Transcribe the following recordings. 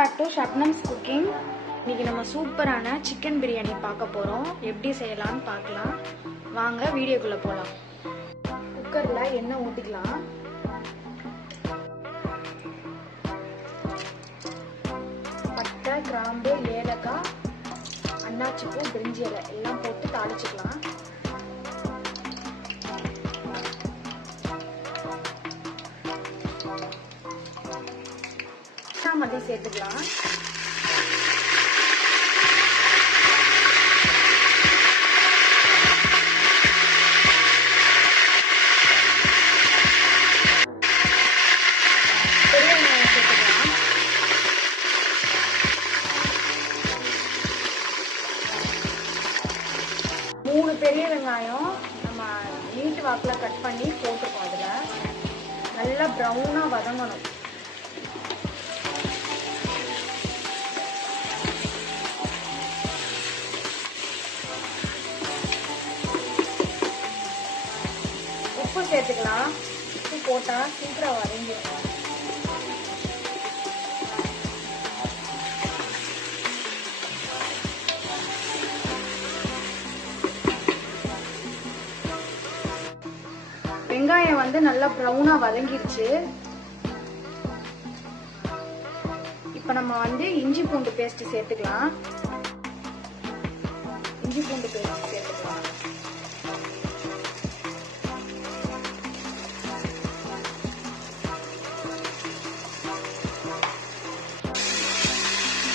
Back to Shabnam's cooking. இன்னைக்கு நம்ம சூப்பரான சிக்கன் பிரியாணி பார்க்க போகிறோம். எப்படி செய்யலாம்னு பார்க்கலாம் வாங்க, வீடியோக்குள்ளே போகலாம். குக்கரில் எண்ணெய் ஊற்றிக்கலாம். பட்டை, கிராம்பு, ஏலக்காய், அன்னாச்சிப்பூ, பிரிஞ்சி இலை எல்லாம் போட்டு தாளிச்சுக்கலாம். மதி சேர்த்துக்கலாம். பெரிய வெங்காயம் சேர்த்துக்கலாம். மூணு பெரிய வெங்காயம் நம்ம நீட்டு வாக்கில் கட் பண்ணி போட்டுருக்கோம். அதில் நல்லா ப்ரௌனாக வதங்கணும். உப்பு சேர்த்துக்கலாம். உப்பு போட்டால் சீக்கிரம் வதங்கிடும். வெங்காயம் வந்து நல்லா ப்ரௌனா வதங்கிருச்சு. இப்போ நம்ம வந்து இஞ்சி பூண்டு பேஸ்ட் சேர்த்துக்கலாம். இஞ்சி பூண்டு பேஸ்ட் சேர்த்துக்கலாம்.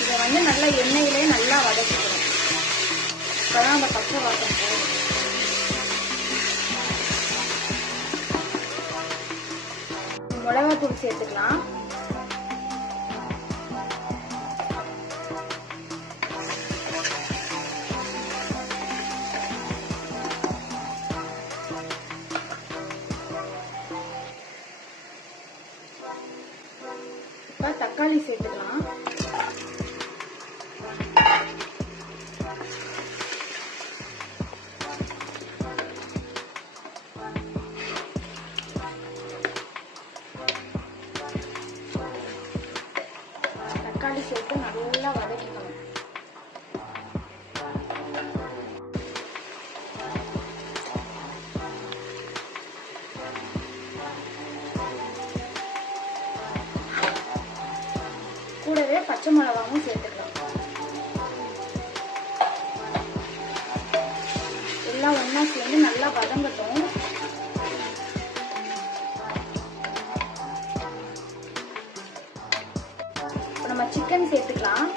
இதை வந்து நல்லா எண்ணெயிலே நல்லா வதக்கிக்கணும். இப்போதான் அந்த பச்சை வாசம் போகும். மிளகாத்தூள் சேர்த்துக்கலாம். இப்போ தக்காளி சேர்த்துக்கலாம். தக்காளி சேர்த்து நல்லா வதக்கிக்கணும். கூடவே பச்சை மிளகாவும் சேர்த்துக்கலாம். எல்லாம் ஒண்ணா சேர்ந்து நல்லா வதங்கட்டும். நம்ம சிக்கன் சேர்த்துக்கலாம்.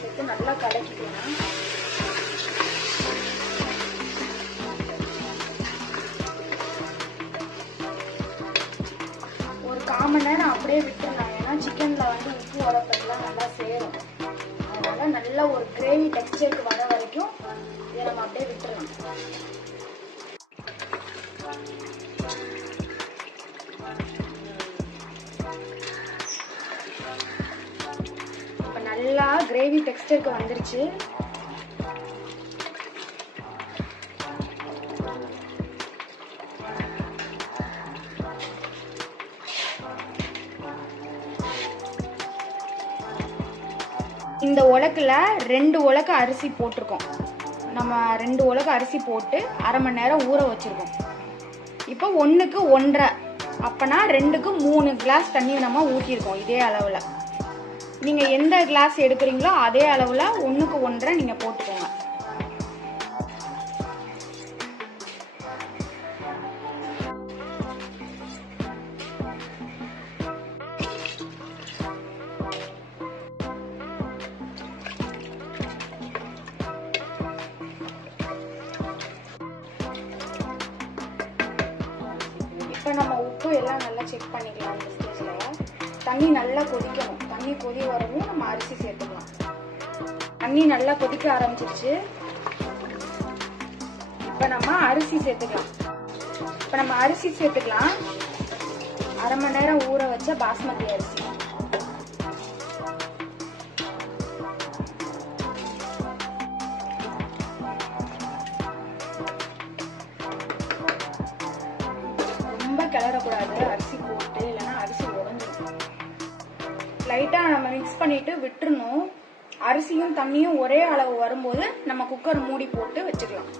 சேர்த்து நல்லா கலக்கிக்கலாம். ஒரு 1/4 மணி நேரம் அப்படியே விட்டுறலாம். ஏன்னா சிக்கன்ல வந்து உப்பு உரப்பெல்லாம் நல்லா சேரும். அதனால நல்ல ஒரு கிரேவி டெக்ஸ்சருக்கு வர வரைக்கும் இதை நம்ம அப்படியே விட்டுறலாம். இப்ப நல்லா கிரேவி டெக்ஸ்சருக்கு வந்துருச்சு. இந்த உலக்குல 2 உலக்கு அரிசி போட்டிருக்கோம். நம்ம 2 உலக்கு அரிசி போட்டு 1/2 மணி நேரம் ஊற வச்சிருக்கோம். இப்போ 1க்கு 1.5, அப்பனா 2க்கு 3 கிளாஸ் தண்ணி நம்ம ஊற்றிருக்கோம். இதே அளவில் நீங்கள் எந்த கிளாஸ் எடுக்கிறீங்களோ அதே அளவில் 1க்கு 1.5 நீங்கள் போட்டுக்கோங்க. இப்போ நம்ம உப்பு எல்லாம் நல்லா செக் பண்ணிக்கலாம். இந்த ஸ்டேஜில் தண்ணி நல்லா கொதிக்கணும். தண்ணி கொதி வரவும் நம்ம அரிசி சேர்த்துக்கலாம். தண்ணி நல்லா கொதிக்க ஆரம்பிச்சிருச்சு. இப்போ நம்ம அரிசி சேர்த்துக்கலாம். அரை மணி நேரம் ஊற வச்ச பாஸ்மதி அரிசி. கிளறக்கூடாது அரிசி போட்டு, இல்லைன்னா அரிசி உடஞ்சிடும். லைட்டாக நம்ம மிக்ஸ் பண்ணிட்டு விட்டுறணும். அரிசியும் தண்ணியும் ஒரே அளவு வரும்போது நம்ம குக்கர் மூடி போட்டு வச்சுக்கலாம்.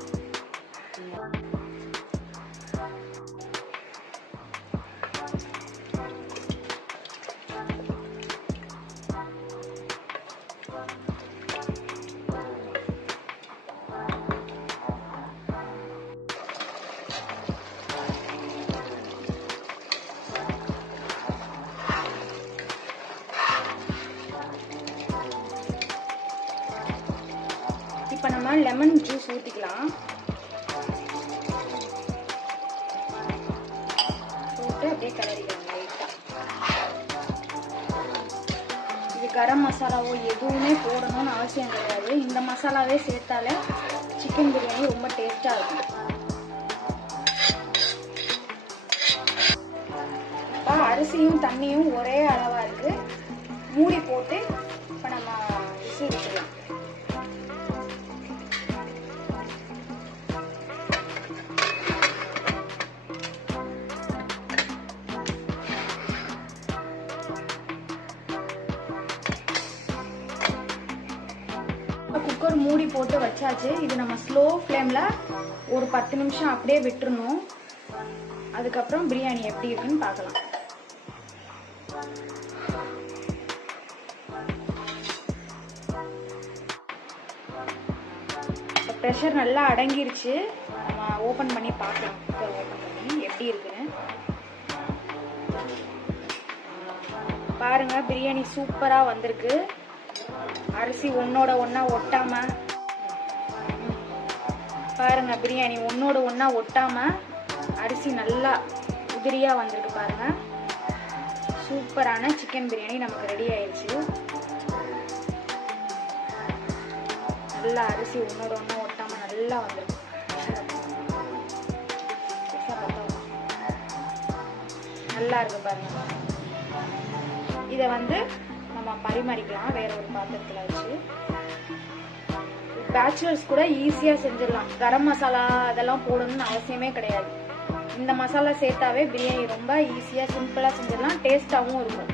இப்போ நம்ம லெமன் ஜூஸ் ஊற்றிக்கலாம். போட்டு அப்படியே கிளறிக்கலாம் லைட்டாக. இது கரம் மசாலாவோ எதுவுமே போடணும்னு அவசியம் கிடையாது. இந்த மசாலாவே சேர்த்தாலே சிக்கன் பிரியாணி ரொம்ப டேஸ்டாக இருக்கும். இப்போ அரிசியும் தண்ணியும் ஒரே அளவாக இருக்குது. மூடி போட்டு இப்போ நம்ம விசில் விட்டுக்கலாம். குக்கர் மூடி போட்டு வச்சாச்சு. இது நம்ம ஸ்லோ ஃப்ளேம்ல ஒரு 10 நிமிஷம் அப்படியே விட்டுறணும். அதுக்கப்புறம் பிரியாணி எப்படி இருக்குன்னு பார்க்கலாம். ப்ரெஷர் நல்லா அடங்கிருச்சு. நம்ம ஓப்பன் பண்ணி பார்க்கலாம். குக்கர் ஓப்பன் பண்ணி எப்படி இருக்குன்னு பாருங்க. பிரியாணி சூப்பரா வந்திருக்கு. அரிசி ஒன்னோட ஒன்னா ஒட்டாம பாருங்க. பிரியாணி ஒன்னோட ஒன்னா ஒட்டாம அரிசி நல்லா உதிரியா வந்திருக்கு பாருங்க. சூப்பரான சிக்கன் பிரியாணி நமக்கு ரெடி ஆயிடுச்சு. நல்லா அரிசி ஒன்னோட ஒன்னா ஒட்டாம நல்லா வந்திருக்கு. நல்லா இருக்கு பாருங்க. இதை வந்து நம்ம பரிமாறிக்கலாம் வேற ஒரு பாத்திரத்தில் வச்சு. பேச்சுலர்ஸ் கூட ஈஸியாக செஞ்சிடலாம். கரம் மசாலா அதெல்லாம் போடணும்னு அவசியமே கிடையாது. இந்த மசாலா சேர்த்தாவே பிரியாணி ரொம்ப ஈஸியாக சிம்பிளாக செஞ்சிடலாம். டேஸ்டாகவும் இருக்கும்.